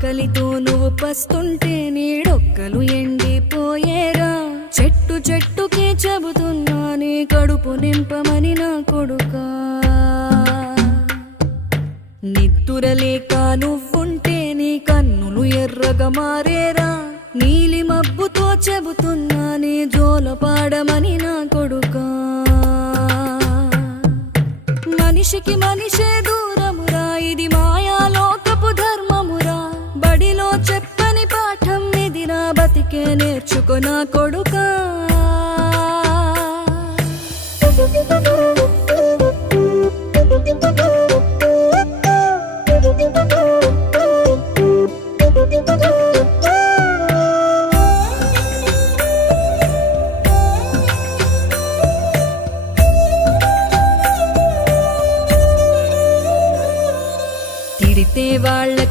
ఆకలితో నువ్వు పస్తుంటే నీడొక్కలు ఎండిపోయేరా. చెట్టు చెట్టుకే చెబుతున్నా నీ కడుపు నింపమని నా కొడుకా. నిద్దురలేక నువ్వుంటే నీ కన్నులు ఎర్రగా మారేరా. నీలి మబ్బుతో చెబుతున్నా నీ జోలపాడమని నా కొడుకా. మనిషికి మనిషే దూరమురా, ఇది మాయాలోకపు ధర్మమురా. బడిలో చెప్పని పాఠం ఇదిరా, బతికే నేర్చుకో నా కొడుకా.